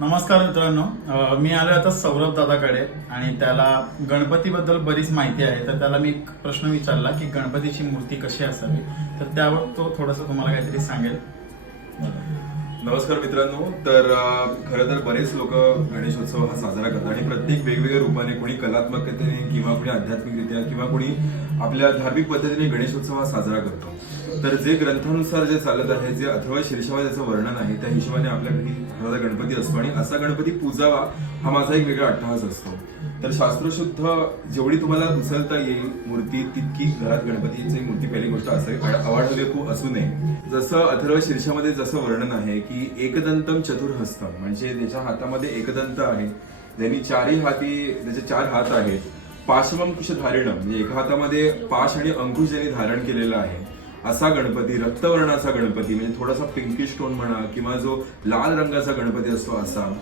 नमस्कार मित्रांनो. मी आलो आता सौरभ दादाकडे आणि त्याला गणपतीबद्दल बरीच माहिती आहे. तर त्याला मी एक प्रश्न विचारला की गणपतीची मूर्ती कशी असावी? तर त्यावर तो थोडस तुम्हाला काहीतरी सांगेल. नमस्कार मित्रांनो. तर खरं तर बरेच लोक गणेशोत्सव हा साजरा करतात आणि प्रत्येक वेगवेगळ्या रूपाने कोणी कलात्मकतेने किंवा कोणी आध्यात्मिकरित्या किंवा कोणी आपल्या धार्मिक पद्धतीने गणेशोत्सव हा साजरा करतो. तर जे ग्रंथानुसार जे चालत आहे जे अथवा शीर्षामध्ये त्याचं वर्णन आहे त्या हिशोबाने आपल्या घरी एखादा गणपती असतो आणि असा गणपती पूजावा हा माझा एक वेगळा अट्टहास असतो. तर शास्त्रशुद्ध जेवढी तुम्हाला उचलता येईल मूर्ती तितकी घरात गणपतीची मूर्ती पहिली गोष्ट असेल आणि अवाढव्य खूप असू नये. जसं अथर्व शीर्षामध्ये जसं वर्णन आहे की एकदंतम चतुर्हस्तम म्हणजे त्याच्या हातामध्ये एकदंत आहे ज्यांनी चारही हाती त्याचे चार हात आहेत पाशमम धारिणं म्हणजे एका हातामध्ये पाश आणि अंकुश ज्यांनी धारण केलेलं आहे असा गणपती रक्तवर्णाचा गणपती म्हणजे थोडासा पिंकिश टोन म्हणा किंवा जो लाल रंगाचा गणपती असतो असा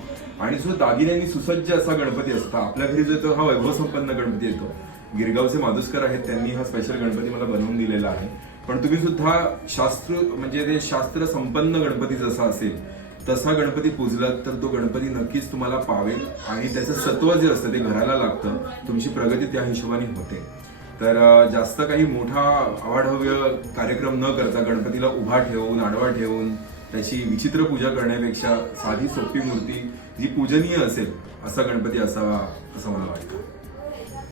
आणि जो दागिन्यांनी सुसज्ज असा गणपती असतो आपल्या घरी जो येतो हा वैभव संपन्न गणपती येतो. गिरगावचे माधुस्कर आहेत त्यांनी हा स्पेशल गणपती मला बनवून दिलेला आहे. पण तुम्ही सुद्धा शास्त्र म्हणजे ते शास्त्र संपन्न गणपती जसा असेल तसा गणपती पूजलात तर तो गणपती नक्कीच तुम्हाला पावेल आणि त्याचं सत्व जे असतं ते घराला लागतं तुमची प्रगती त्या हिशोबाने होते. तर जास्त काही मोठा अवाढव्य कार्यक्रम न करता गणपतीला उभा ठेवून आडवा ठेवून त्याची विचित्र पूजा करण्यापेक्षा साधी सोपी मूर्ती जी पूजनीय असेल असा गणपती असावा असं मला वाटतं.